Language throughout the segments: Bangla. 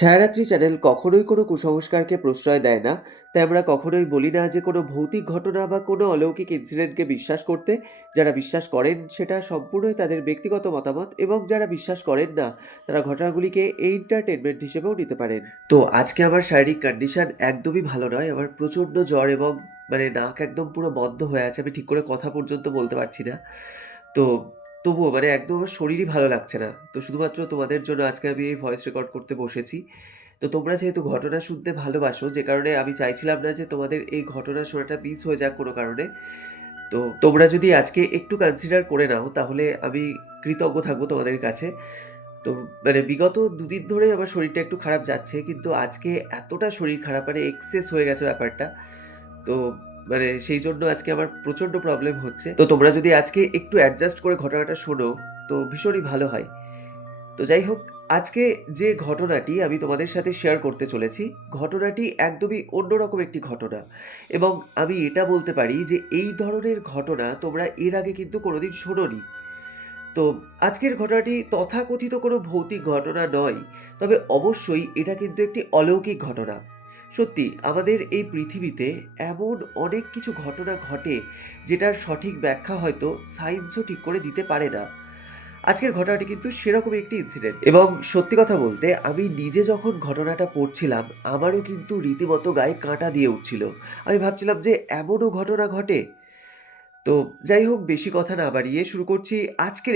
ছায়ারাত্রি চ্যানেল কখনোই কোনো কুসংস্কারকে প্রশ্রয় দেয় না। তাই আমরা কখনোই বলি না যে কোনো ভৌতিক ঘটনা বা কোনো অলৌকিক ইনসিডেন্টকে বিশ্বাস করতে। যারা বিশ্বাস করেন সেটা সম্পূর্ণই তাদের ব্যক্তিগত মতামত, এবং যারা বিশ্বাস করেন না তারা ঘটনাগুলিকে এন্টারটেনমেন্ট হিসেবেও নিতে পারেন। তো আজকে আমার শারীরিক কন্ডিশন একদমই ভালো নয়। আমার প্রচণ্ড জ্বর এবং নাক একদম পুরো বন্ধ হয়ে আছে। আমি ঠিক করে কথা পর্যন্ত বলতে পারছি না। তো তবুও একদম আমার শরীরই ভালো লাগছে না। তো শুধুমাত্র তোমাদের জন্য আজকে আমি এই ভয়েস রেকর্ড করতে বসেছি। তো তোমরা যেহেতু ঘটনা শুনতে ভালোবাসো, যে কারণে আমি চাইছিলাম না যে তোমাদের এই ঘটনা শোনাটা মিস হয়ে যাক কোনো কারণে। তো তোমরা যদি আজকে একটু কনসিডার করে নাও তাহলে আমি কৃতজ্ঞ থাকবো তোমাদের কাছে। তো বিগত ২ দিন ধরেই আমার শরীরটা একটু খারাপ যাচ্ছে। কিন্তু আজকে এতটা শরীর খারাপ, এক্সেস হয়ে গেছে ব্যাপারটা। তো সেই জন্য আজকে আমার প্রচণ্ড প্রবলেম হচ্ছে। তো তোমরা যদি আজকে একটু অ্যাডজাস্ট করে ঘটনাটা শোনো তো ভীষণই ভালো হয়। তো যাই হোক, আজকে যে ঘটনাটি আমি তোমাদের সাথে শেয়ার করতে চলেছি, ঘটনাটি একদমই অন্যরকম একটি ঘটনা। এবং আমি এটা বলতে পারি যে এই ধরনের ঘটনা তোমরা এর আগে কিন্তু কোনোদিন শোনোনি। তো আজকের ঘটনাটি তথাকথিত কোনো ভৌতিক ঘটনা নয়, তবে অবশ্যই এটা কিন্তু একটি অলৌকিক ঘটনা। সত্যি আমাদের এই পৃথিবীতে এমন অনেক কিছু ঘটনা ঘটে যেটার সঠিক ব্যাখ্যা হয়তো সায়েন্সও ঠিক করে দিতে পারে না। আজকের ঘটনাটি কিন্তু সেরকমই একটি ইনসিডেন্ট, এবং সত্যি কথা বলতে আমি নিজে যখন ঘটনাটা পড়ছিলাম আমারও কিন্তু রীতিমতো গায়ে কাঁটা দিয়ে উঠছিল। আমি ভাবছিলাম যে এমনও ঘটনা ঘটে। তো যাই হোক, বেশি কথা না বাড়িয়ে শুরু করছি আজকের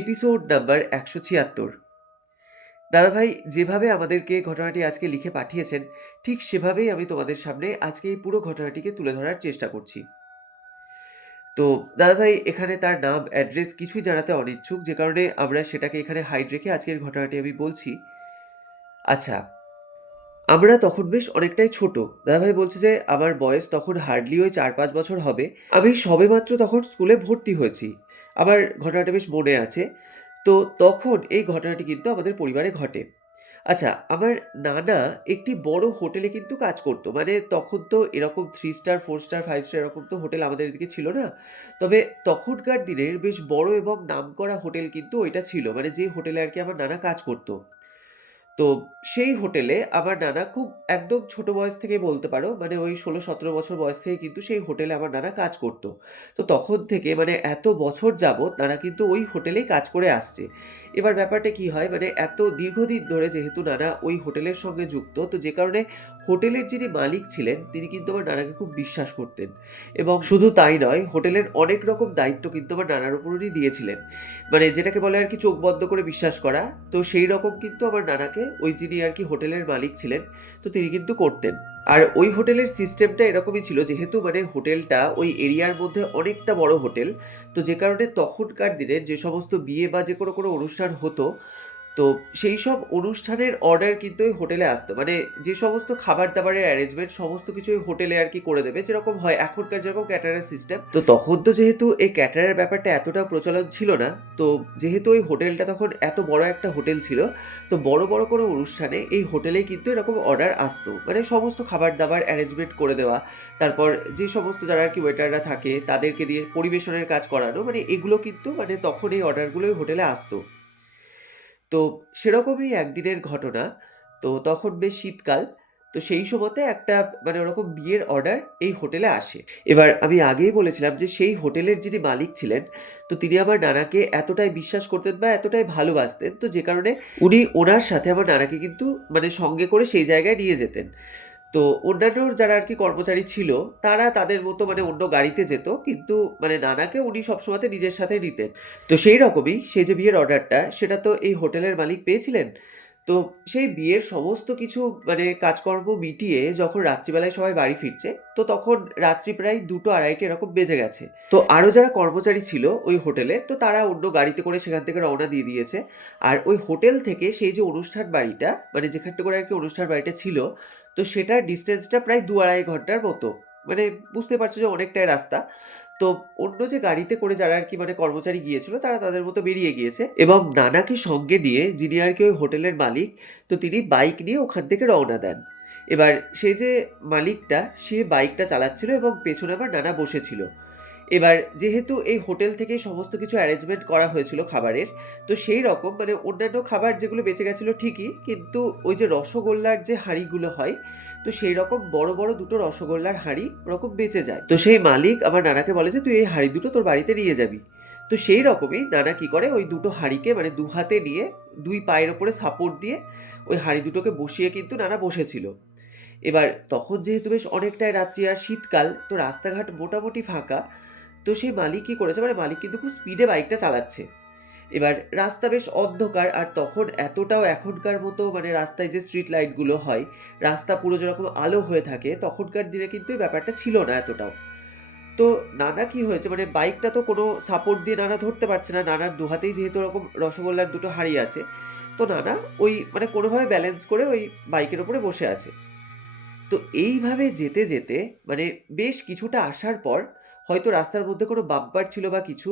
এপিসোড নাম্বার ১৭৬। দাদাভাই যেভাবে আমাদেরকে ঘটনাটি আজকে লিখে পাঠিয়েছেন, ঠিক সেভাবেই আমি তোমাদের সামনে আজকে এই পুরো ঘটনাটিকে তুলে ধরার চেষ্টা করছি। তো দাদাভাই এখানে তার নাম, অ্যাড্রেস কিছুই জানাতে অনিচ্ছুক, যে কারণে আমরা সেটাকে এখানে হাইড রেখে আজকের ঘটনাটি আমি বলছি। আচ্ছা, আমরা তখন বেশ অনেকটাই ছোট। দাদাভাই বলছে যে আমার বয়স তখন হার্ডলি ওই ৪-৫ বছর হবে। আমি সবেমাত্র তখন স্কুলে ভর্তি হয়েছি। আমার ঘটনাটা বেশ মনে আছে। তো তখন এই ঘটনাটি কিন্তু আমাদের পরিবারে ঘটে। আচ্ছা, আমার নানা একটি বড় হোটেলে কিন্তু কাজ করতো। তখন তো এরকম 3 স্টার, 4 স্টার, 5 স্টার এরকম তো হোটেল আমাদের এদিকে ছিল না। তবে তখনকার দিনের বেশ বড় এবং নামকরা হোটেল কিন্তু ওইটা ছিল। যে হোটেলে আরকি আমার নানা কাজ করতো। তো সেই হোটেলে আমার নানা খুব একদম ছোট বয়স থেকেই বলতে পারো, ওই ১৬-১৭ বছর বয়স থেকে কিন্তু সেই হোটেলে আমার নানা কাজ করতো। তো তখন থেকে এত বছর যাবৎ নানা কিন্তু ওই হোটেলেই কাজ করে আসছে। এবার ব্যাপারটা কি হয়, এত দীর্ঘদিন ধরে যেহেতু নানা ওই হোটেলের সঙ্গে যুক্ত, তো যে কারণে হোটেলের যিনি মালিক ছিলেন তিনি কিন্তু আমার নানাকে খুব বিশ্বাস করতেন। এবং শুধু তাই নয়, হোটেলের অনেক রকম দায়িত্ব কিন্তু আমার নানার উপর উনি দিয়েছিলেন। যেটাকে বলে আরকি চোখ বন্ধ করে বিশ্বাস করা। তো সেই রকম কিন্তু আমার নানাকে ওই যিনি আরকি হোটেলের মালিক ছিলেন, তো তিনি কিন্তু করতেন। আর ওই হোটেলের সিস্টেমটা এরকমই ছিল, যেহেতু হোটেলটা ওই এরিয়ার মধ্যে অনেকটা বড় হোটেল। তো যে কারণে তখনকার দিনে যে সমস্ত বিয়ে বা যে কোনো অনুষ্ঠান হতো, তো সেই সব অনুষ্ঠানের অর্ডার কিন্তু ওই হোটেলে আসতো। যে সমস্ত খাবার-দাবারের অ্যারেঞ্জমেন্ট সমস্ত কিছু ওই হোটেলে আরকি করে দেবে। যেরকম হয় এখনকার যেরকম ক্যাটারার সিস্টেম। তো তখন তো যেহেতু এই ক্যাটারার ব্যাপারটা এতটা প্রচলন ছিল না, তো যেহেতু ওই হোটেলটা তখন এত বড় একটা হোটেল ছিল, তো বড় কোনো অনুষ্ঠানে এই হোটেলেই কিন্তু এরকম অর্ডার আসতো। সমস্ত খাবার-দাবার অ্যারেঞ্জমেন্ট করে দেওয়া, তারপর যে সমস্ত যারা আরকি ওয়েটাররা থাকে তাদেরকে দিয়ে পরিবেশনের কাজ করানো, এগুলো কিন্তু তখন এই অর্ডারগুলো ওই হোটেলে আসতো। তো সেরকমই একদিনের ঘটনা। তো তখন বেশ শীতকাল। তো সেই সময়তে একটা ওরকম বিয়ের অর্ডার এই হোটেলে আসে। এবার আমি আগেই বলেছিলাম যে সেই হোটেলের যিনি মালিক ছিলেন, তো তিনি আমার নানাকে এতটাই বিশ্বাস করতেন বা এতটাই ভালোবাসতেন, তো যে কারণে উনি ওনার সাথে আমার নানাকে কিন্তু সঙ্গে করে সেই জায়গায় নিয়ে যেতেন। তো অন্যান্য যারা আরকি কর্মচারী ছিল, তারা তাদের মতো অন্য গাড়িতে যেত। কিন্তু নানাকে উনি সবসময়তে নিজের সাথে নিতেন। তো সেই রকমই সেই যে বিয়ের অর্ডারটা, সেটা তো এই হোটেলের মালিক পেয়েছিলেন। তো সেই বিয়ের সমস্ত কিছু কাজকর্ম মিটিয়ে যখন রাত্রিবেলায় সবাই বাড়ি ফিরছে, তো তখন রাত্রি প্রায় ২টো-২:৩০ এরকম বেজে গেছে। তো আরো যারা কর্মচারী ছিল ওই হোটেলের, তো তারা অন্য গাড়িতে করে সেখান থেকে রওনা দিয়ে দিয়েছে। আর ওই হোটেল থেকে সেই যে অনুষ্ঠান বাড়িটা, যেখানটা করে আরকি অনুষ্ঠান বাড়িটা ছিল, তো সেটার ডিসটেন্সটা প্রায় ২-২.৫ ঘন্টার মতো। বুঝতে পারছো যে অনেকটাই রাস্তা। তো অন্য যে গাড়িতে করে যারা আরকি কর্মচারী গিয়েছিল, তারা তাদের মতো বেরিয়ে গিয়েছে এবং নানাকে সঙ্গে নিয়ে যিনি আরকি ওই হোটেলের মালিক, তো তিনি বাইক নিয়ে ওখান থেকে রওনা দেন। এবার সেই যে মালিকটা, সে বাইকটা চালাচ্ছিল এবং পেছনে আবার নানা বসেছিল। এবার যেহেতু এই হোটেল থেকেই সমস্ত কিছু অ্যারেঞ্জমেন্ট করা হয়েছিল খাবারের, তো সেই রকম মানে অন্যান্য খাবার যেগুলো বেঁচে গেছিলো ঠিকই, কিন্তু ওই যে রসগোল্লার যে হাঁড়িগুলো হয়, তো সেই রকম বড় বড় দুটো রসগোল্লার হাঁড়ি ওরকম বেঁচে যায়। তো সেই মালিক আমার নানাকে বলে যে তুই এই হাঁড়ি দুটো তোর বাড়িতে নিয়ে যাবি। তো সেই রকমই নানা কি করে ওই দুটো হাঁড়িকে মানে দু হাতে নিয়ে দুই পায়ের ওপরে সাপোর্ট দিয়ে ওই হাঁড়ি দুটোকে বসিয়ে কিন্তু নানা বসেছিল। এবার তখন যেহেতু বেশ অনেকটাই রাত্রি আর শীতকাল, তো রাস্তাঘাট মোটামুটি ফাঁকা। তো সেই মালিক কি করেছে, মানে মালিক কিন্তু খুব স্পিডে বাইকটা চালাচ্ছে। এবার রাস্তা বেশ অন্ধকার, আর তখন এতটাও এখনকার মতো মানে রাস্তায় যে স্ট্রিট লাইটগুলো হয়, রাস্তা পুরো যেরকম আলো হয়ে থাকে, তখনকার দিনে কিন্তু এই ব্যাপারটা ছিল না এতটাও। তো নানা কি হয়েছে, মানে বাইকটা তো কোনো সাপোর্ট দিয়ে নানা ধরতে পারছে না, নানার দু হাতেই যেহেতু ওরকম রসগোল্লার দুটো হাঁড়ি আছে। তো নানা ওই মানে কোনোভাবে ব্যালেন্স করে ওই বাইকের ওপরে বসে আছে। তো এইভাবে যেতে যেতে মানে বেশ কিছুটা আসার পর হয়তো রাস্তার মধ্যে কোনো বাম্পার ছিল বা কিছু,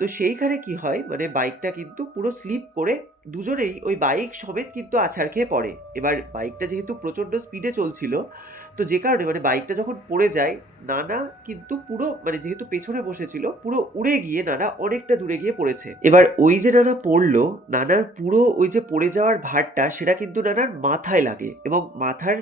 তো সেইখানে কি হয় মানে বাইকটা কিন্তু পুরো স্লিপ করে দুজনেই ওই বাইক সমেত কিন্তু আছাড় খেয়ে পড়ে। এবার বাইকটা যেহেতু প্রচণ্ড স্পিডে চলছিল, তো যে কারণে মানে বাইকটা যখন পড়ে যায়, নানা কিন্তু পুরো মানে যেহেতু পেছনে বসেছিল পুরো উড়ে গিয়ে নানা অনেকটা দূরে গিয়ে পড়েছে। এবার ওই যে নানা পড়লো, নানার পুরো ওই যে পড়ে যাওয়ার ভারটা সেটা কিন্তু নানার মাথায় লাগে, এবং মাথার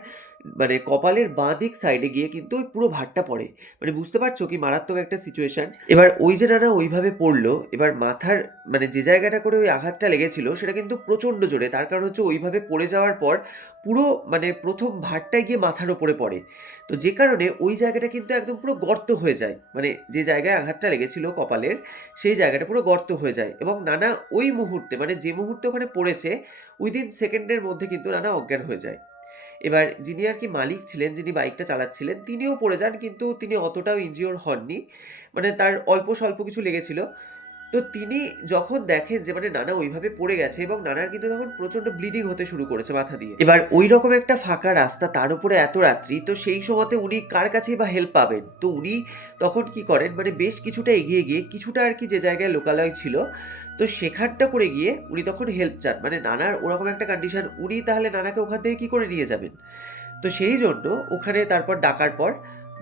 মানে কপালের বাঁ দিক সাইডে গিয়ে কিন্তু ওই পুরো ভারটা পড়ে। মানে বুঝতে পারছো কি মারাত্মক একটা সিচুয়েশন। এবার ওই যে নানা ওইভাবে পড়লো, এবার মাথার মানে যে জায়গাটা করে ওই আঘাতটা লেগেছিল সেটা কিন্তু প্রচণ্ড জোরে, তার কারণ হচ্ছে ওইভাবে পড়ে যাওয়ার পর পুরো মানে প্রথম ভারটাই গিয়ে মাথার ওপরে পড়ে। তো যে কারণে ওই জায়গাটা কিন্তু একদম পুরো গর্ত হয়ে যায়, মানে যে জায়গায় আঘাতটা লেগেছিল কপালের, সেই জায়গাটা পুরো গর্ত হয়ে যায়, এবং নানা ওই মুহূর্তে মানে যে মুহূর্তে ওখানে পড়েছে উইদিন সেকেন্ডের মধ্যে কিন্তু নানা অজ্ঞান হয়ে যায়। এবার যিনি আর কি মালিক ছিলেন, যিনি বাইকটা চালাচ্ছিলেন, তিনিও পড়ে যান, কিন্তু তিনি অতটাও ইনজিওর হননি। মানে তার অল্প স্বল্প কিছু লেগেছিল। তো তিনি যখন দেখেন যে মানে নানা ওইভাবে পড়ে গেছে, এবং নানার কিন্তু তখন প্রচণ্ড ব্লিডিং হতে শুরু করেছে মাথা দিয়ে। এবার ওই রকম একটা ফাঁকা রাস্তা, তার উপরে এত রাত্রি, তো সেই সময়তে উনি কার কাছেই বা হেল্প পাবেন? তো উনি তখন কি করেন, মানে বেশ কিছুটা এগিয়ে গিয়ে কিছুটা আর কি যে জায়গায় লোকালয় ছিল, তো সেখানটা করে গিয়ে উনি তখন হেল্প চান। মানে নানার ওরকম একটা কন্ডিশন, উনি তাহলে নানাকে ওখান থেকে কি করে নিয়ে যাবেন? তো সেই জন্য ওখানে তারপর ডাকার পর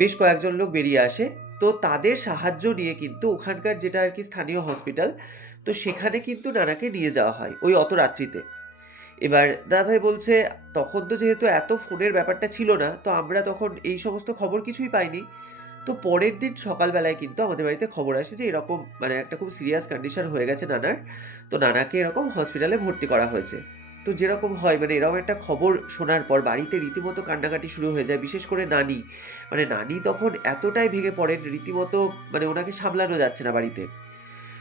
বেশ কয়েকজন লোক বেরিয়ে আসে। তো তাদের সাহায্য নিয়ে কিন্তু ওখানকার যেটা আর কি স্থানীয় হসপিটাল, তো সেখানে কিন্তু নানাকে নিয়ে যাওয়া হয় ওই অত রাত্রিতে। এবার দাদাভাই বলছে তখন তো যেহেতু এত ফোনের ব্যাপারটা ছিল না, তো আমরা তখন এই সমস্ত খবর কিছুই পাইনি। তো পরের দিন সকালবেলায় কিন্তু আমাদের বাড়িতে খবর আসে যে এরকম মানে একটা খুব সিরিয়াস কন্ডিশন হয়ে গেছে নানার। তো নানাকে এরকম হসপিটালে ভর্তি করা হয়েছে। তো যেরকম হয় মানে এরকম একটা খবর শোনার পর বাড়িতে রীতিমতো কান্নাকাটি শুরু হয়ে যায়, বিশেষ করে নানি। মানে নানি তখন এতটাই ভেঙে পড়েন রীতিমতো, মানে ওনাকে সামলানো যাচ্ছে না বাড়িতে।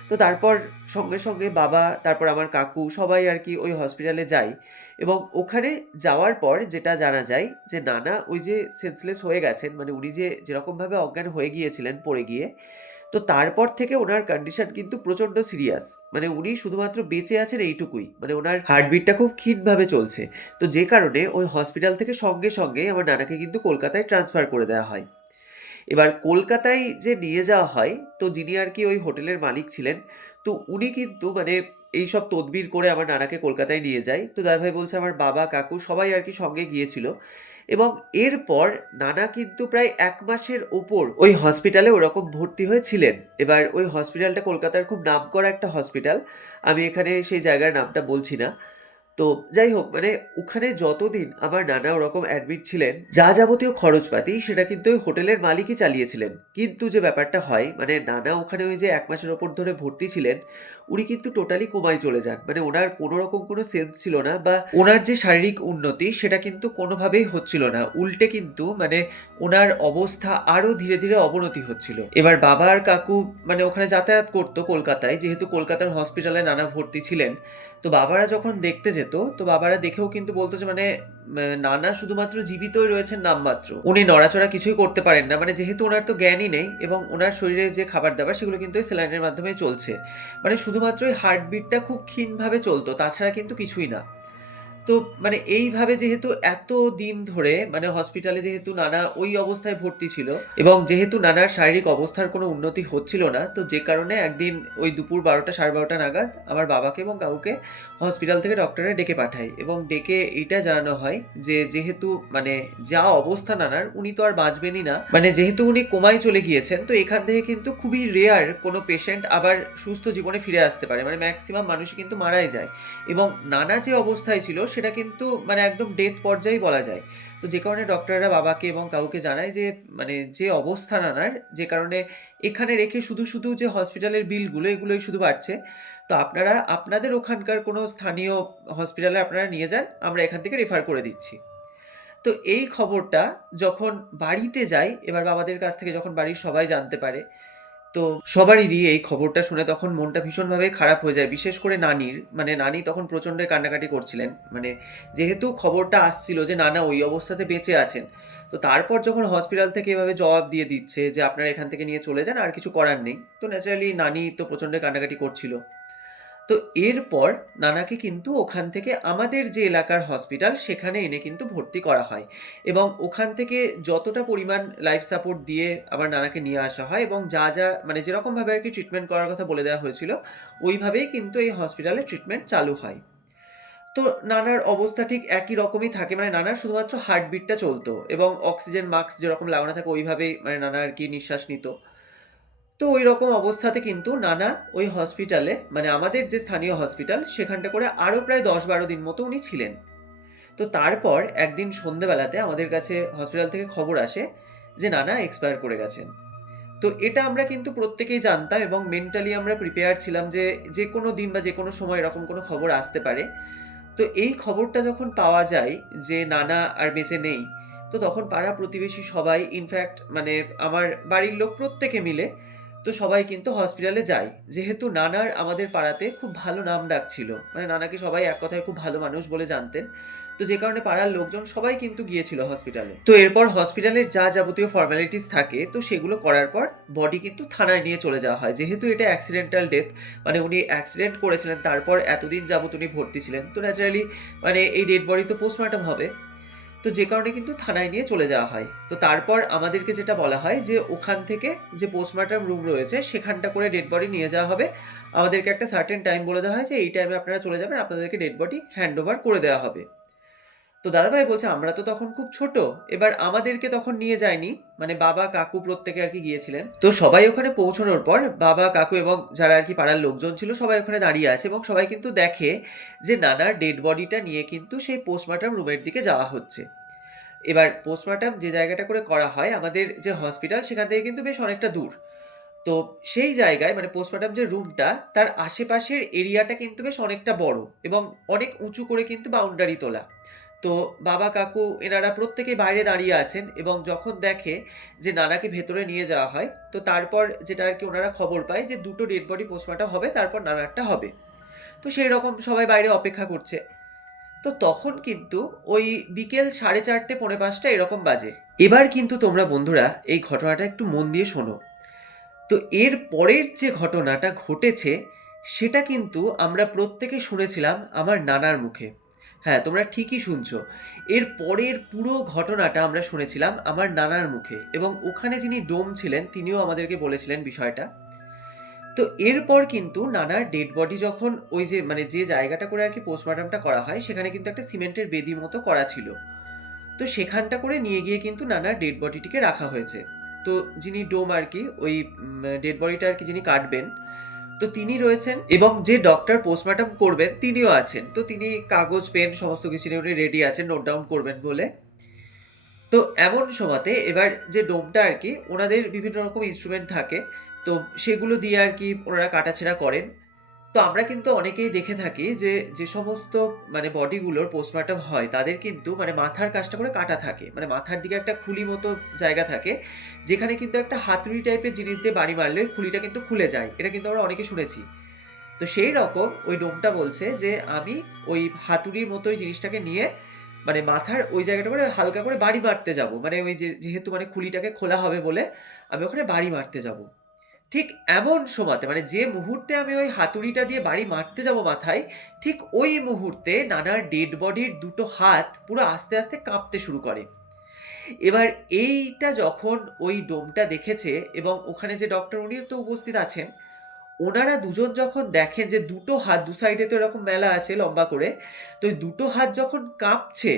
তো তারপর সঙ্গে সঙ্গে বাবা, তারপর আমার কাকু সবাই আর কি ওই হসপিটালে যায়, এবং ওখানে যাওয়ার পর যেটা জানা যায় যে নানা ওই যে সেন্সলেস হয়ে গেছেন, মানে উনি যে যেরকমভাবে অজ্ঞান হয়ে গিয়েছিলেন পড়ে গিয়ে, তো তারপর থেকে ওনার কন্ডিশন কিন্তু প্রচণ্ড সিরিয়াস। মানে উনি শুধুমাত্র বেঁচে আছেন এইটুকুই, মানে ওনার হার্টবিটটা খুব ক্ষীণভাবে চলছে। তো যে কারণে ওই হসপিটাল থেকে সঙ্গে সঙ্গে আমার নানাকে কিন্তু কলকাতায় ট্রান্সফার করে দেওয়া হয়। এবার কলকাতায় যে নিয়ে যাওয়া হয়, তো যিনি আর কি ওই হোটেলের মালিক ছিলেন, তো উনি কিন্তু মানে এইসব তদবির করে আমার নানাকে কলকাতায় নিয়ে যায়। তো দাদাভাই বলছে আমার বাবা কাকু সবাই আর কি সঙ্গে গিয়েছিল, এবং এরপর নানা কিন্তু প্রায় ১ মাসের ওপর ওই হসপিটালে ওরকম ভর্তি হয়েছিলেন। এবার ওই হসপিটালটা কলকাতার খুব নামকরা একটা হসপিটাল। আমি এখানে সেই জায়গার নামটা বলছি না। তো যাই হোক, মানে ওখানে যতদিন আমার নানা ওরকম অ্যাডমিট ছিলেন, যা যাবতীয় খরচপাতি সেটা কিন্তু ওই হোটেলের মালিকই চালিয়েছিলেন। কিন্তু যে ব্যাপারটা হয় মানে নানা ওখানে ওই যে ১ মাসের ওপর ধরে ভর্তি ছিলেন, উনি কিন্তু টোটালি কোমায় চলে যান। মানে ওনার কোনো রকম কোনো সেন্স ছিল না, বা ওনার যে শারীরিক উন্নতি সেটা কিন্তু কোনোভাবেই হচ্ছিল না। উল্টে কিন্তু মানে ওনার অবস্থা আরো ধীরে ধীরে অবনতি হচ্ছিল। এবার বাবা আর কাকু মানে ওখানে যাতায়াত করতো কলকাতায়, যেহেতু কলকাতার হসপিটালে নানা ভর্তি ছিলেন। তো বাবারা যখন দেখতে যেত, তো বাবারা দেখেও কিন্তু বলতো যে মানে নানা শুধুমাত্র জীবিতই রয়েছেন নামমাত্র, উনি নড়াচড়া কিছুই করতে পারেন না। মানে যেহেতু ওনার তো জ্ঞানই নেই, এবং ওনার শরীরে যে খাবার দাবার সেগুলো কিন্তু ওই স্যালাইনের মাধ্যমে চলছে, মানে শুধুমাত্র ওই হার্টবিটটা খুব ক্ষীণভাবে চলতো, তাছাড়া কিন্তু কিছুই না। তো মানে এইভাবে যেহেতু এতদিন ধরে মানে হসপিটালে যেহেতু নানা ওই অবস্থায় ভর্তি ছিল এবং যেহেতু নানার শারীরিক অবস্থার কোনো উন্নতি হচ্ছিল না, তো যে কারণে একদিন ওই দুপুর 12টা 12:30 নাগাদ আমার বাবাকে এবং কাকুকে হসপিটাল থেকে ডক্টরে ডেকে পাঠায় এবং ডেকে এইটা জানানো হয় যে যেহেতু মানে যা অবস্থা নানার, উনি তো আর বাঁচবেনই না, মানে যেহেতু উনি কোমায় চলে গিয়েছেন, তো এখান থেকে কিন্তু খুবই রেয়ার কোনো পেশেন্ট আবার সুস্থ জীবনে ফিরে আসতে পারে, মানে ম্যাক্সিমাম মানুষই কিন্তু মারাই যায়। এবং নানা যে অবস্থায় ছিল সেটা কিন্তু মানে একদম ডেথ পর্যায়েই বলা যায়। তো যে কারণে ডক্টররা বাবাকে এবং কাউকে জানায় যে মানে যে অবস্থা নানার, যে কারণে এখানে রেখে শুধু শুধু যে হসপিটালের বিলগুলো এগুলোই শুধু বাড়ছে, তো আপনারা আপনাদের ওখানকার কোনো স্থানীয় হসপিটালে আপনারা নিয়ে যান, আমরা এখান থেকে রেফার করে দিচ্ছি। তো এই খবরটা যখন বাড়িতে যায়, এবার বাবাদের কাছ থেকে যখন বাড়ির সবাই জানতে পারে, তো সবারই এই খবরটা শুনে তখন মনটা ভীষণভাবে খারাপ হয়ে যায়। বিশেষ করে নানির, মানে নানি তখন প্রচণ্ড কান্নাকাটি করছিলেন। মানে যেহেতু খবরটা আসছিল যে নানা ওই অবস্থাতে বেঁচে আছেন, তো তারপর যখন হসপিটাল থেকে এভাবে জবাব দিয়ে দিচ্ছে যে আপনারা এখান থেকে নিয়ে চলে যান, আর কিছু করার নেই, তো ন্যাচারালি নানি তো প্রচণ্ড কান্নাকাটি করছিল। তো এরপর নানাকে কিন্তু ওখান থেকে আমাদের যে এলাকার হসপিটাল সেখানে এনে কিন্তু ভর্তি করা হয় এবং ওখান থেকে যতটা পরিমাণ লাইফ সাপোর্ট দিয়ে আবার নানাকে নিয়ে আসা হয় এবং যা যা মানে যেরকমভাবে আর কি ট্রিটমেন্ট করার কথা বলে দেওয়া হয়েছিল, ওইভাবেই কিন্তু এই হসপিটালে ট্রিটমেন্ট চালু হয়। তো নানার অবস্থা ঠিক একই রকমই থাকে, মানে নানার শুধুমাত্র হার্টবিটটা চলতো এবং অক্সিজেন মাস্ক যেরকম লাগানো থাকে ওইভাবেই মানে নানা আর কি নিঃশ্বাস নিত। তো ওই রকম অবস্থাতে কিন্তু নানা ওই হসপিটালে, মানে আমাদের যে স্থানীয় হসপিটাল সেখানটা করে আরও প্রায় 10-12 দিন মতো উনি ছিলেন। তো তারপর একদিন সন্ধেবেলাতে আমাদের কাছে হসপিটাল থেকে খবর আসে যে নানা এক্সপায়ার করে গেছেন। তো এটা আমরা কিন্তু প্রত্যেকেই জানতাম এবং মেন্টালি আমরা প্রিপেয়ার ছিলাম যে যে কোনো দিন বা যে কোনো সময় এরকম কোনো খবর আসতে পারে। তো এই খবরটা যখন পাওয়া যায় যে নানা আর বেঁচে নেই, তো তখন পাড়া প্রতিবেশী সবাই, ইনফ্যাক্ট মানে আমার বাড়ির লোক প্রত্যেকে মিলে তো সবাই কিন্তু হসপিটালে যায়। যেহেতু নানার আমাদের পাড়াতে খুব ভালো নাম ডাক ছিল, মানে নানাকে সবাই এক কথায় খুব ভালো মানুষ বলে জানতেন। তো যে কারণে পাড়ার লোকজন সবাই কিন্তু গিয়েছিল হসপিটালে। তো এরপর হসপিটালের যা যাবতীয় ফর্মালিটিস থাকে তো সেগুলো করার পর বডি কিন্তু থানায় নিয়ে চলে যাওয়া হয়, যেহেতু এটা অ্যাক্সিডেন্টাল ডেথ, মানে উনি অ্যাক্সিডেন্ট করেছিলেন তারপর এতদিন যাবত উনি ভর্তি ছিলেন, তো ন্যাচারালি মানে এই ডেড বডি তো পোস্টমর্টম হবে। তো যে কারণে কিন্তু থানায় নিয়ে চলে যাওয়া হয়। তো তারপর আমাদেরকে যেটা বলা হয় যে ওখান থেকে যে পোস্টমর্টম রুম রয়েছে সেখানটা করে ডেড বডি নিয়ে যাওয়া হবে। আমাদেরকে একটা সার্টেন টাইম বলে দেওয়া হয় যে এই টাইমে আপনারা চলে যাবেন, আপনাদেরকে ডেড বডি হ্যান্ড ওভার করে দেওয়া হবে। তো দাদাভাই বলছে আমরা তো তখন খুব ছোট, এবার আমাদেরকে তখন নিয়ে যায়নি, মানে বাবা কাকু প্রত্যেকে আর কি গিয়েছিলেন। তো সবাই ওখানে পৌঁছানোর পর বাবা কাকু এবং যারা আর কি পাড়ার লোকজন ছিল সবাই ওখানে দাঁড়িয়ে আছে এবং সবাই কিন্তু দেখে যে নানার ডেড বডিটা নিয়ে কিন্তু সেই পোস্টমর্টম রুমের দিকে যাওয়া হচ্ছে। এবার পোস্টমর্টম যে জায়গাটা করে করা হয় আমাদের যে হসপিটাল সেখান থেকে কিন্তু বেশ অনেকটা দূর। তো সেই জায়গায় মানে পোস্টমর্টম যে রুমটা তার আশেপাশের এরিয়াটা কিন্তু বেশ অনেকটা বড় এবং অনেক উঁচু করে কিন্তু বাউন্ডারি তোলা। তো বাবা কাকু এনারা প্রত্যেকেই বাইরে দাঁড়িয়ে আছেন এবং যখন দেখে যে নানাকে ভেতরে নিয়ে যাওয়া হয়, তো তারপর যেটা আর কি ওনারা খবর পায় যে দুটো ডেড বডি পোস্টমর্টম হবে, তারপর নানারটা হবে। তো সেই রকম সবাই বাইরে অপেক্ষা করছে। তো তখন কিন্তু ওই বিকেল 4:30 4:45 এরকম বাজে। এবার কিন্তু তোমরা বন্ধুরা এই ঘটনাটা একটু মন দিয়ে শোনো। তো এর পরের যে ঘটনাটা ঘটেছে সেটা কিন্তু আমরা প্রত্যেকে শুনেছিলাম আমার নানার মুখে। হ্যাঁ, তোমরা ঠিকই শুনছো। এর পরের পুরো ঘটনাটা আমরা শুনেছিলাম আমার নানার মুখে এবং ওখানে যিনি ডোম ছিলেন তিনিও আমাদেরকে বলেছিলেন বিষয়টা। তো এরপর কিন্তু নানার ডেড বডি যখন ওই যে মানে যে জায়গাটা করে আর কি পোস্টমর্টমটা করা হয় সেখানে কিন্তু একটা সিমেন্টের বেদি মতো করা ছিল। তো সেখানটা করে নিয়ে গিয়ে কিন্তু নানার ডেড বডিটিকে রাখা হয়েছে। তো যিনি ডোম আর কি ওই ডেড বডিটা আর কি যিনি কাটবেন, তো তিনি রয়েছেন এবং যে ডক্টর পোস্টমর্টম করবেন তিনিও আছেন। তো তিনি কাগজ পেন সমস্ত কিছু নিয়ে উনি রেডি আছেন নোট ডাউন করবেন বলে। তো এমন সময়তে এবার যে ডোমটা আর কি ওনাদের বিভিন্ন রকম ইনস্ট্রুমেন্ট থাকে, তো সেগুলো দিয়ে আর কি ওনারা কাটাছেঁড়া করেন। তো আমরা কিন্তু অনেকেই দেখে থাকি যে যে সমস্ত মানে বডিগুলোর পোস্টমর্টম হয় তাদের কিন্তু মানে মাথার কাজটা করে কাটা থাকে, মানে মাথার দিকে একটা খুলি মতো জায়গা থাকে যেখানে কিন্তু একটা হাতুড়ি টাইপের জিনিস দিয়ে বাড়ি মারলে ওই খুলিটা কিন্তু খুলে যায়, এটা কিন্তু আমরা অনেকে শুনেছি। তো সেই রকম ওই ডোমটা বলছে যে আমি ওই হাতুড়ির মতো ওই জিনিসটাকে নিয়ে মানে মাথার ওই জায়গাটা করে হালকা করে বাড়ি মারতে যাব, মানে ওই যে যেহেতু মানে খুলিটাকে খোলা হবে বলে আমি ওখানে বাড়ি মারতে যাব। ঠিক এমন সময়তে মানে যে মুহূর্তে আমি ওই হাতুড়িটা দিয়ে বাড়ি মারতে যাব মাথায়, ঠিক ওই মুহূর্তে নানার ডেড বডির দুটো হাত পুরো আস্তে, আস্তে কাঁপতে শুরু করে। এবার এইটা যখন ওই ডোমটা দেখেছে এবং ওখানে যে ডক্টর উনিও তো উপস্থিত আছেন, ওনারা দুজন যখন দেখেন যে দুটো হাত দু সাইডে তো এরকম মেলা আছে লম্বা করে, তো ওই দুটো হাত যখন কাঁপছে,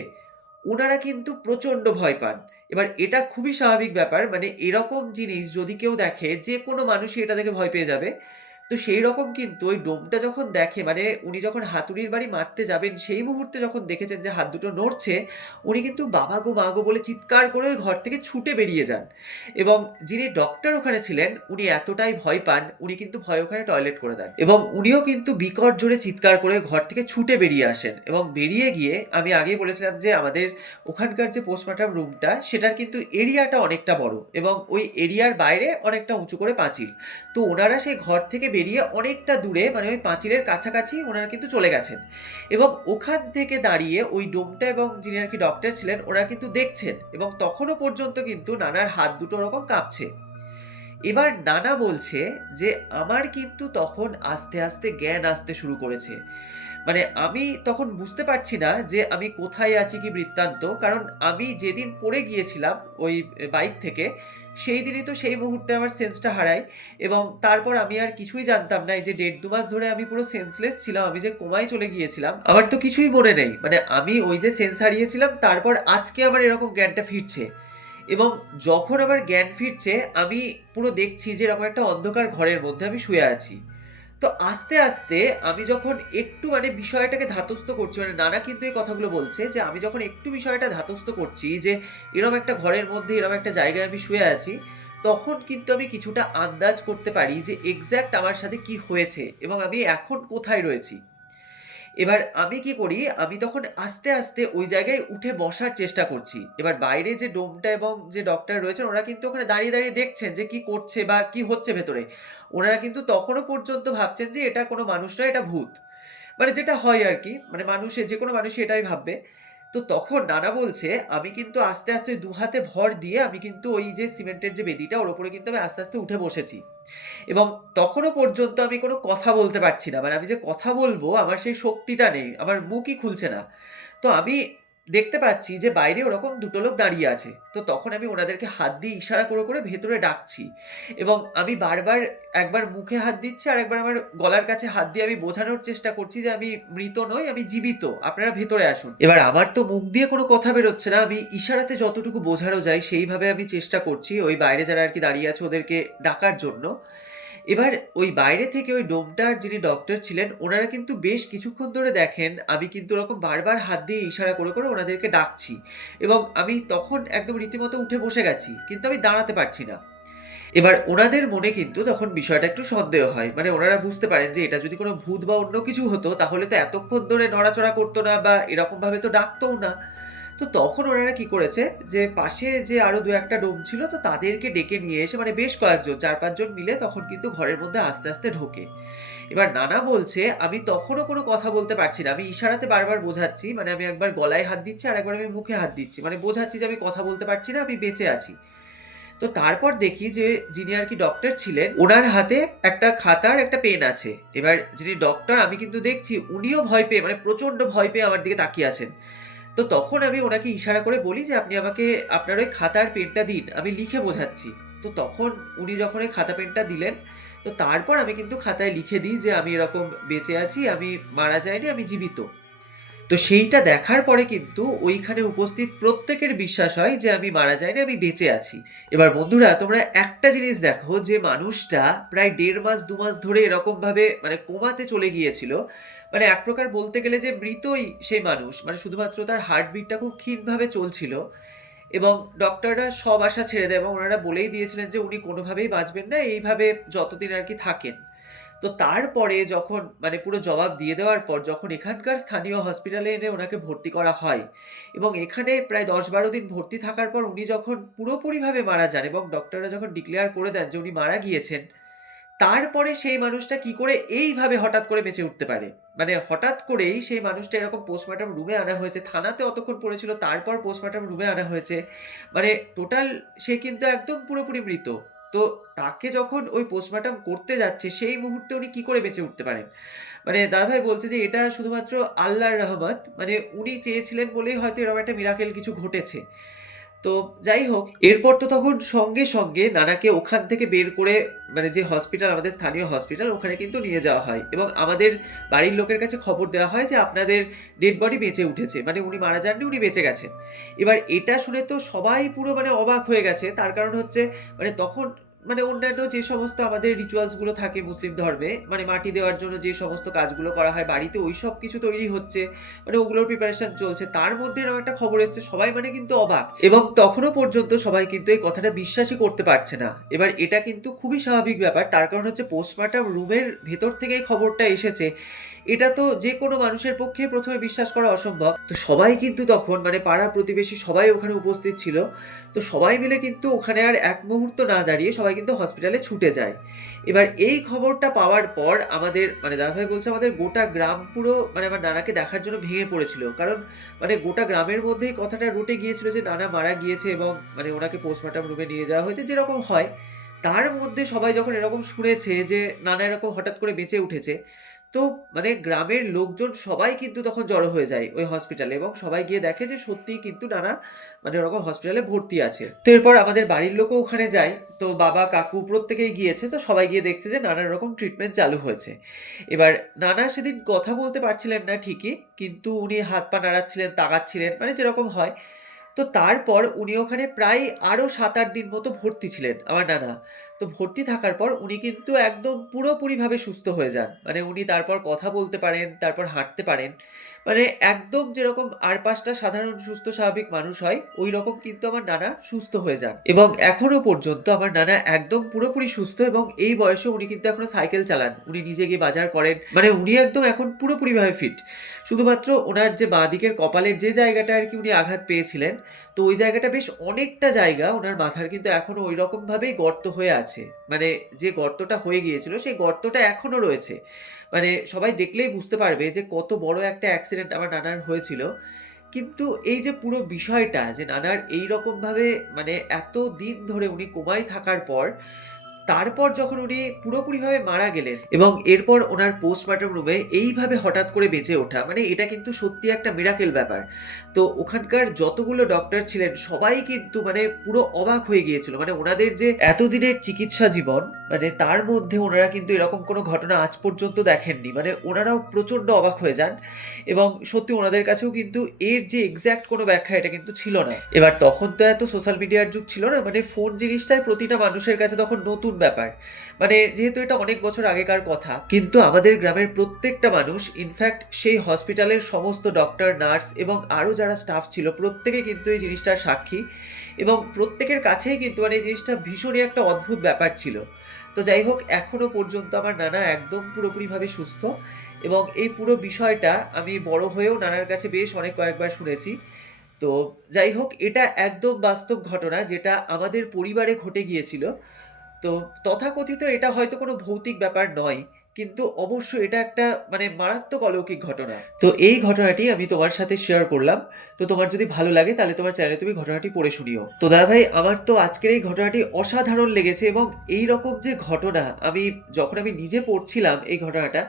ওনারা কিন্তু প্রচণ্ড ভয় পান। এবার এটা খুবই স্বাভাবিক ব্যাপার। মানে এরকম জিনিস যদি কেউ দেখে, যেকোনো মানুষই এটা দেখে ভয় পেয়ে যাবে। তো সেইরকম কিন্তু ওই ডোমটা যখন দেখে মানে উনি যখন হাতুড়ির বাড়ি মারতে যাবেন, সেই মুহূর্তে যখন দেখেছেন যে হাত দুটো নড়ছে, উনি কিন্তু "বাবা গো, মা গো" বলে চিৎকার করে ওই ঘর থেকে ছুটে বেরিয়ে যান। এবং যিনি ডক্টর ওখানে ছিলেন, উনি এতটাই ভয় পান, উনি কিন্তু ভয়ে ওখানে টয়লেট করে দেন। এবং উনিও কিন্তু বিকট জোরে চিৎকার করে ঘর থেকে ছুটে বেরিয়ে আসেন এবং বেরিয়ে গিয়ে আমি আগেই বলেছিলাম যে আমাদের ওখানকার যে পোস্টমর্টম রুমটা, সেটার কিন্তু এরিয়াটা অনেকটা বড় এবং ওই এরিয়ার বাইরে অনেকটা উঁচু করে পাঁচিল। তো ওনারা সেই ঘর থেকে বেরিয়ে অনেকটা দূরে মানে ওই পাঁচিলের কাছাকাছি ওনারা কিন্তু চলে গেছেন এবং ওখান থেকে দাঁড়িয়ে ওই ডোমটা এবং যিনি আর কি ডক্টর ছিলেন ওরা কিন্তু দেখছেন এবং তখনও পর্যন্ত কিন্তু নানার হাত দুটো ওরকম কাঁপছে। এবার নানা বলছে যে আমার কিন্তু তখন আস্তে আস্তে জ্ঞান আসতে শুরু করেছে। মানে আমি তখন বুঝতে পারছি না যে আমি কোথায় আছি কি বৃত্তান্ত। কারণ আমি যেদিন পড়ে গিয়েছিলাম ওই বাইক থেকে, সেই দিনই তো সেই মুহূর্তে আমার সেন্সটা হারাই এবং তারপর আমি আর কিছুই জানতাম না। এই যে ১.৫-২ মাস ধরে আমি পুরো সেন্সলেস ছিলাম, আমি যে কোমায় চলে গিয়েছিলাম, আমার তো কিছুই মনে নেই। মানে আমি ওই যে সেন্স হারিয়েছিলাম তারপর আজকে আমার এরকম জ্ঞানটা ফিরছে। এবং যখন আমার জ্ঞান ফিরছে আমি পুরো দেখছি যে এরকম একটা অন্ধকার ঘরের মধ্যে আমি শুয়ে আছি। তো আস্তে, আস্তে আমি যখন একটু মানে বিষয়টাকে ধাতস্থ করছি, মানে নানা কিন্তু এই কথাগুলো বলছে যে আমি যখন একটু বিষয়টা ধাতস্থ করছি যে এরম একটা ঘরের মধ্যে এরম একটা জায়গায় আমি শুয়ে আছি, তখন কিন্তু আমি কিছুটা আন্দাজ করতে পারি যে এক্সাক্ট আমার সাথে কি হয়েছে এবং আমি এখন কোথায় রয়েছি। এবার আমি কি করি, আমি তখন আস্তে, আস্তে ওই জায়গায় উঠে বসার চেষ্টা করছি। এবার বাইরে যে ডোমটা এবং যে ডক্টর রয়েছেন ওরা কিন্তু ওখানে দাঁড়িয়ে, দাঁড়িয়ে দেখছেন যে কি করছে বা কি হচ্ছে ভেতরে। ওনারা কিন্তু তখনও পর্যন্ত ভাবছেন যে এটা কোনো মানুষ নয়, এটা ভূত। মানে যেটা হয় আরকি। মানে যেকোনো মানুষই এটাই ভাববে। তো তখন নানা বলছে, আমি কিন্তু আস্তে, আস্তে ওই ২ হাতে ভর দিয়ে আমি কিন্তু ওই যে সিমেন্টের যে বেদিটা ওর উপরে কিন্তু আমি আস্তে, আস্তে উঠে বসেছি। এবং তখনও পর্যন্ত আমি কোনো কথা বলতে পারছি না। মানে আমি যে কথা বলবো আমার সেই শক্তিটা নেই। আমার মুখই খুলছে না। তো আমি দেখতে পাচ্ছি যে বাইরে ওরকম দুটো লোক দাঁড়িয়ে আছে। তো তখন আমি ওনাদেরকে হাত দিয়ে ইশারা করে, করে ভেতরে ডাকছি। এবং আমি বারবার একবার মুখে হাত দিচ্ছি আরেকবার আমার গলার কাছে হাত দিয়ে আমি বোঝানোর চেষ্টা করছি যে আমি মৃত নই, আমি জীবিত। আপনারা ভেতরে আসুন। এবার আমার তো মুখ দিয়ে কোনো কথা বেরোচ্ছে না। আমি ইশারাতে যতটুকু বোঝানো যায় সেইভাবে আমি চেষ্টা করছি ওই বাইরে যারা আরকি দাঁড়িয়ে আছে ওদেরকে ডাকার জন্য। এবার ওই বাইরে থেকে ওই ডোমটার যিনি ডক্টর ছিলেন, ওনারা কিন্তু বেশ কিছুক্ষণ ধরে দেখেন আমি কিন্তু ওরকম বারবার হাত দিয়ে ইশারা করে, করে ওনাদেরকে ডাকছি। এবং আমি তখন একদম রীতিমতো উঠে বসে গেছি। কিন্তু আমি দাঁড়াতে পারছি না। এবার ওনাদের মনে কিন্তু তখন বিষয়টা একটু সন্দেহ হয়। মানে ওনারা বুঝতে পারেন যে এটা যদি কোনো ভূত বা অন্য কিছু হতো তাহলে তো এতক্ষণ ধরে নড়াচড়া করতো না বা এরকমভাবে তো ডাকতোও না। তো তখন ওনারা কি করেছে যে পাশে যে আরো ২-১ টা ডোম ছিল তো তাদেরকে ডেকে নিয়ে এসে মানে বেশ কয়েকজন ৪-৫ জন মিলে তখন কিন্তু ঘরের মধ্যে আস্তে, আস্তে ঢোকে। এবার নানা বলছে আমি তখনও কোনো কথা বলতে পারছি না। আমি ইশারাতে বারবার বোঝাচ্ছি। মানে আমি একবার গলায় হাত দিচ্ছি আরেকবার আমি মুখে হাত দিচ্ছি। মানে বোঝাচ্ছি যে আমি কথা বলতে পারছি না, আমি বেঁচে আছি। তো তারপর দেখি যে যিনি আরকি ডক্টর ছিলেন, উনার হাতে একটা খাতা আর একটা পেন আছে। এবার যিনি ডক্টর আমি কিন্তু দেখছি উনিও ভয় পেয়ে মানে প্রচন্ড ভয় পেয়ে আমার দিকে তাকিয়ে আছেন। তো তখন আমি ওনাকে ইশারা করে বলি যে, "আপনি আমাকে আপনার ওই খাতা আর পেনটা দিন। আমি লিখে বোঝাচ্ছি।" তো তখন উনি যখন ওই খাতা পেনটা দিলেন, তো তারপর আমি কিন্তু খাতায় লিখে দিই যে, "আমি এরকম বেঁচে আছি, আমি মারা যাইনি, আমি জীবিত।" তো সেইটা দেখার পরে কিন্তু ওইখানে উপস্থিত প্রত্যেকের বিশ্বাস হয় যে আমি মারা যাইনি, আমি বেঁচে আছি। এবার বন্ধুরা তোমরা একটা জিনিস দেখো যে মানুষটা প্রায় ১.৫ মাস ২ মাস ধরে এরকমভাবে মানে কোমাতে চলে গিয়েছিল। মানে এক প্রকার বলতে গেলে যে মৃতই সেই মানুষ। মানে শুধুমাত্র তার হার্টবিটটা খুব ক্ষীণভাবে চলছিল এবং ডক্টররা সব আশা ছেড়ে দেয় এবং উনারা বলেই দিয়েছিলেন যে উনি কোনোভাবেই বাঁচবেন না, এইভাবে যতদিন আরকি থাকেন। তো তারপরে যখন মানে পুরো জবাব দিয়ে দেওয়ার পর যখন এখানকার স্থানীয় হসপিটালে এনে ওনাকে ভর্তি করা হয় এবং এখানে প্রায় ১০-১২ দিন ভর্তি থাকার পর উনি যখন পুরোপুরিভাবে মারা যান এবং ডক্টররা যখন ডিক্লেয়ার করে দেন যে উনি মারা গিয়েছেন, তারপরে সেই মানুষটা কি করে এইভাবে হঠাৎ করে বেঁচে উঠতে পারে? মানে হঠাৎ করেই সেই মানুষটা এরকম পোস্টমর্টম রুমে আনা হয়েছে। থানাতে অতক্ষণ পড়েছিল, তারপর পোস্টমর্টম রুমে আনা হয়েছে। মানে টোটাল সে কিন্তু একদম পুরোপুরি মৃত। তো তাকে যখন ওই পোস্টমর্টম করতে যাচ্ছে সেই মুহূর্তে উনি কি করে বেঁচে উঠতে পারেন? মানে দাদাভাই বলছে যে এটা শুধুমাত্র আল্লাহর রহমত। মানে উনি চেয়েছিলেন বলেই হয়তো এরকম একটা মিরাকেল কিছু ঘটেছে। তো যাই হোক, এরপর তো তখন সঙ্গে নানাকে ওখান থেকে বের করে মানে যে হসপিটাল, আমাদের স্থানীয় হসপিটাল, ওখানে কিন্তু নিয়ে যাওয়া হয় এবং আমাদের বাড়ির লোকের কাছে খবর দেওয়া হয় যে আপনাদের ডেড বডি বেঁচে উঠেছে। মানে উনি মারা যাননি, উনি বেঁচে গেছেন। এবার এটা শুনে তো সবাই পুরো মানে অবাক হয়ে গেছে। তার কারণ হচ্ছে মানে তখন মানে অন্যান্য যে সমস্ত আমাদের রিচুয়ালস গুলো থাকে মুসলিম ধর্মে, মানে মাটি দেওয়ার জন্য যে সমস্ত কাজগুলো করা হয় বাড়িতে, ওইসব কিছু তৈরি হচ্ছে, মানে ওগুলোর প্রিপারেশন চলছে। তার মধ্যে এরকম একটা খবর এসছে, সবাই মানে কিন্তু অবাক এবং তখনও পর্যন্ত সবাই কিন্তু এই কথাটা বিশ্বাসই করতে পারছে না। এবার এটা কিন্তু খুবই স্বাভাবিক ব্যাপার, তার কারণ হচ্ছে পোস্টমর্টম রুমের ভেতর থেকে এই খবরটা এসেছে, এটা তো যে কোনো মানুষের পক্ষে প্রথমে বিশ্বাস করা অসম্ভব। তো সবাই কিন্তু তখন মানে পাড়া প্রতিবেশী সবাই ওখানে উপস্থিত ছিল। তো সবাই মিলে কিন্তু ওখানে আর এক মুহূর্ত না দাঁড়িয়ে সবাই কিন্তু হসপিটালে ছুটে যায়। এবার এই খবরটা পাওয়ার পর আমাদের মানে দাদাভাই বলছে আমাদের গোটা গ্রাম পুরো মানে আমার নানাকে দেখার জন্য ভেঙে পড়েছিল। কারণ মানে গোটা গ্রামের মধ্যেই কথাটা রটে গিয়েছিল যে নানা মারা গিয়েছে এবং মানে ওনাকে পোস্টমর্টম রুমে নিয়ে যাওয়া হয়েছে যেরকম হয়। তার মধ্যে সবাই যখন এরকম শুনেছে যে নানা এরকম হঠাৎ করে বেঁচে উঠেছে, তো মানে গ্রামের লোকজন সবাই কিন্তু তখন জড়ো হয়ে যায় ওই হসপিটালে এবং সবাই গিয়ে দেখে যে সত্যিই কিন্তু নানা মানে ওরকম হসপিটালে ভর্তি আছে। তো এরপর আমাদের বাড়ির লোকও ওখানে যায়। তো বাবা, কাকু প্রত্যেকেই গিয়েছে। তো সবাই গিয়ে দেখছে যে নানান রকম ট্রিটমেন্ট চালু হয়েছে। এবার নানা সেদিন কথা বলতে পারছিলেন না ঠিকই, কিন্তু উনি হাত পা নাড়াচ্ছিলেন, তাকাচ্ছিলেন, মানে যেরকম হয়। তো তারপর উনি ওখানে প্রায় আরো ৭-৮ দিন মতো ভর্তি ছিলেন আমার নানা। তো ভর্তি থাকার পর উনি কিন্তু একদম পুরোপুরিভাবে সুস্থ হয়ে যান। মানে উনি তারপর কথা বলতে পারেন, তারপর হাঁটতে পারেন। মানে একদম যেরকম আর ৫ টা সাধারণ সুস্থ স্বাভাবিক মানুষ হয়, ঐরকম কিন্তু আমার নানা সুস্থ হয়ে যান। এবং এখনো পর্যন্ত আমার নানা একদম পুরোপুরি সুস্থ এবং এই বয়সে উনি কিন্তু এখনো সাইকেল চালান। উনি নিজে গিয়ে বাজার করেন। মানে উনি একদম এখন পুরোপুরিভাবে ফিট। শুধুমাত্র উনার যে বাঁদিকের কপালের যে জায়গাটা আরকি উনি আঘাত পেয়েছিলেন, তো ওই জায়গাটা বেশ অনেকটা জায়গা উনার মাথার কিন্তু এখনো ঐরকম ভাবেই গর্ত হয়ে আছে। মানে যে গর্তটা হয়ে গিয়েছিল সেই গর্তটা এখনো রয়েছে। মানে সবাই দেখলেই বুঝতে পারবে যে কত বড় একটা অ্যাক্সিডেন্ট আমার নানার হয়েছিল। কিন্তু এই যে পুরো বিষয়টা যে নানার এইরকমভাবে মানে এতদিন ধরে উনি কোমায় থাকার পর তারপর যখন উনি পুরোপুরিভাবে মারা গেলেন এবং এরপর ওনার পোস্টমর্টম রুমে এইভাবে হঠাৎ করে বেঁচে ওঠা, মানে এটা কিন্তু সত্যি একটা মিরাকেল ব্যাপার। তো ওখানকার যতগুলো ডক্টর ছিলেন সবাই কিন্তু মানে পুরো অবাক হয়ে গিয়েছিল। মানে ওনাদের যে এতদিনের চিকিৎসা জীবন, মানে তার মধ্যে ওনারা কিন্তু এরকম কোনো ঘটনা আজ পর্যন্ত দেখেননি। মানে ওনারাও প্রচণ্ড অবাক হয়ে যান এবং সত্যি ওনাদের কাছেও কিন্তু এর যে এক্সাক্ট কোনো ব্যাখ্যা এটা কিন্তু ছিল না। এবার তখন তো এত সোশ্যাল মিডিয়ার যুগ ছিল না, মানে ফোন জিনিসটাই প্রতিটা মানুষের কাছে তখন নতুন ব্যাপার। মানে যেহেতু এটা অনেক বছর আগেকার কথা, কিন্তু আমাদের গ্রামের প্রত্যেকটা মানুষ, ইনফ্যাক্ট সেই হসপিটালের সমস্ত ডক্টর, নার্স এবং আরও যারা স্টাফ ছিল প্রত্যেকে কিন্তু এই জিনিসটার সাক্ষী এবং প্রত্যেকের কাছেই কিন্তু মানে এই জিনিসটা ভীষণই একটা অদ্ভুত ব্যাপার ছিল। তো যাই হোক, এখনো পর্যন্ত আমার নানা একদম পুরোপুরিভাবে সুস্থ এবং এই পুরো বিষয়টা আমি বড় হয়েও নানার কাছে বেশ অনেক কয়েকবার শুনেছি। তো যাই হোক, এটা একদম বাস্তব ঘটনা যেটা আমাদের পরিবারে ঘটে গিয়েছিল। তো তথাকথিত এটা হয়তো কোনো ভৌতিক ব্যাপার নয়। কিন্তু অবশ্যই এটা একটা মানে মারাত্মক অলৌকিক ঘটনা। তো এই ঘটনাটি আমি তোমার সাথে শেয়ার করলাম। তো তোমার যদি ভালো লাগে তাহলে তোমার চ্যানেলে তুমি ঘটনাটি পড়ে শুনিও। তো দাদাভাই, আমার তো আজকের এই ঘটনাটি অসাধারণ লেগেছে এবং এইরকম যে ঘটনা যখন আমি নিজে পড়ছিলাম এই ঘটনাটা,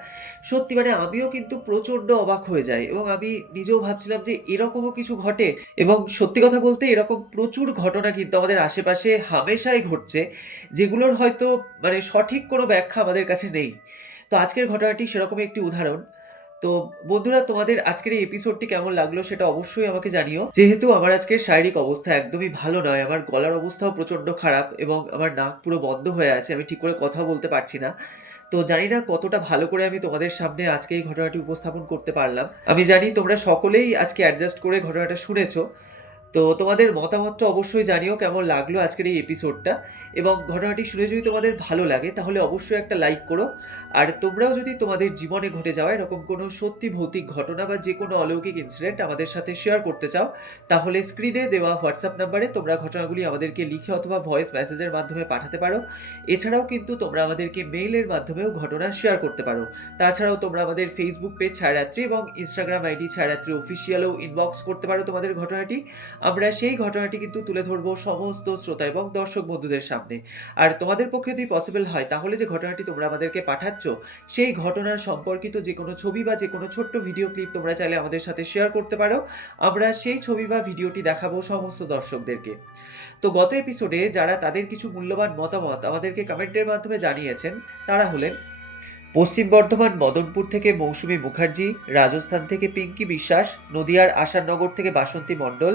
সত্যি মানে আমিও কিন্তু প্রচণ্ড অবাক হয়ে যাই এবং আমি নিজেও ভাবছিলাম যে এরকমও কিছু ঘটে। এবং সত্যি কথা বলতে এরকম প্রচুর ঘটনা কিন্তু আমাদের আশেপাশে হামেশাই ঘটছে, যেগুলোর হয়তো মানে সঠিক কোনো ব্যাখ্যা আমাদের কাছে নেই। তো আজকের ঘটনাটি সেরকমই একটি উদাহরণ। তো বন্ধুরা, তোমাদের আজকের এই এপিসোডটি কেমন লাগলো সেটা অবশ্যই আমাকে জানিও। যেহেতু আমার আজকের শারীরিক অবস্থা একদমই ভালো নয়, আমার গলার অবস্থাও প্রচণ্ড খারাপ এবং আমার নাক পুরো বন্ধ হয়ে আছে, আমি ঠিক করে কথা বলতে পারছি না। তো জানি না কতটা ভালো করে আমি তোমাদের সামনে আজকে এই ঘটনাটি উপস্থাপন করতে পারলাম। আমি জানি তোমরা সকলেই আজকে অ্যাডজাস্ট করে ঘটনাটা শুনেছো। তো তোমাদের মতামতটা অবশ্যই জানিও কেমন লাগলো আজকের এই এপিসোডটা, এবং ঘটনাটি শুনে যদি তোমাদের ভালো লাগে তাহলে অবশ্যই একটা লাইক করো। আর তোমরাও যদি তোমাদের জীবনে ঘটে যাওয়া এরকম কোনো সত্যি ভৌতিক ঘটনা বা যে কোনো অলৌকিক ইনসিডেন্ট আমাদের সাথে শেয়ার করতে চাও, তাহলে স্ক্রিনে দেওয়া হোয়াটসঅ্যাপ নাম্বারে তোমরা ঘটনাগুলি আমাদেরকে লিখে অথবা ভয়েস মেসেজের মাধ্যমে পাঠাতে পারো। এছাড়াও কিন্তু তোমরা আমাদেরকে মেইলের মাধ্যমেও ঘটনা শেয়ার করতে পারো। তাছাড়াও তোমরা আমাদের ফেসবুক পেজ ছায়ারাত্রি এবং ইনস্টাগ্রাম আইডি ছায়ারাত্রি অফিসিয়ালেও ইনবক্স করতে পারো তোমাদের ঘটনাটি। আমরা সেই ঘটনাটি কিন্তু তুলে ধরবো সমস্ত শ্রোতা এবং দর্শক বন্ধুদের সামনে। আর তোমাদের পক্ষে যদি পসিবল হয় তাহলে যে ঘটনাটি তোমরা আমাদেরকে পাঠাচ্ছ, সেই ঘটনা সম্পর্কিত যে কোনো ছবি বা যে কোনো ছোট্ট ভিডিও ক্লিপ তোমরা চাইলে আমাদের সাথে শেয়ার করতে পারো। আমরা সেই ছবি বা ভিডিওটি দেখাবো সমস্ত দর্শকদেরকে। তো গত এপিসোডে যারা তাদের কিছু মূল্যবান মতামত আমাদেরকে কমেন্টের মাধ্যমে জানিয়েছেন, তারা হলেন পশ্চিম বর্ধমান মদনপুর থেকে মৌসুমী মুখার্জি, রাজস্থান থেকে পিঙ্কি বিশ্বাস, নদিয়ার আশারনগর থেকে বাসন্তী মণ্ডল,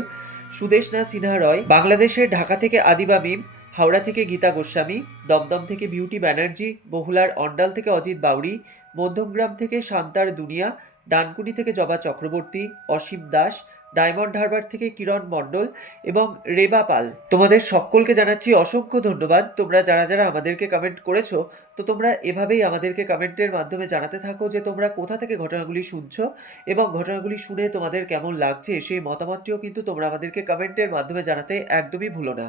সুদেশনা সিনহা রয়, বাংলাদেশের ঢাকা থেকে আদিবা মিম, হাওড়া থেকে গীতা গোস্বামী, দমদম থেকে বিউটি ব্যানার্জি, বহুলার অন্ডাল থেকে অজিত বাউরি, মধ্যমগ্রাম থেকে শান্তার দুনিয়া, ডানকুনি থেকে জবা চক্রবর্তী, অসীম দাস, ডায়মন্ড হারবার থেকে কিরণ মণ্ডল এবং রেবা পাল। তোমাদের সকলকে জানাচ্ছি অসংখ্য ধন্যবাদ। তোমরা যারা যারা আমাদেরকে কমেন্ট করেছো, তো তোমরা এভাবেই আমাদেরকে কমেন্টের মাধ্যমে জানাতে থাকো যে তোমরা কোথা থেকে ঘটনাগুলি শুনছো এবং ঘটনাগুলি শুনে তোমাদের কেমন লাগছে, সেই মতামতটিও কিন্তু তোমরা আমাদেরকে কমেন্টের মাধ্যমে জানাতে একদমই ভুলো না।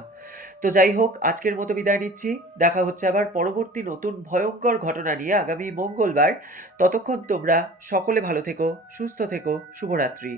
তো যাই হোক, আজকের মতো বিদায় নিচ্ছি। দেখা হচ্ছে আবার পরবর্তী নতুন ভয়ঙ্কর ঘটনা নিয়ে আগামী মঙ্গলবার। ততক্ষণ তোমরা সকলে ভালো থেকো, সুস্থ থেকো। শুভরাত্রি।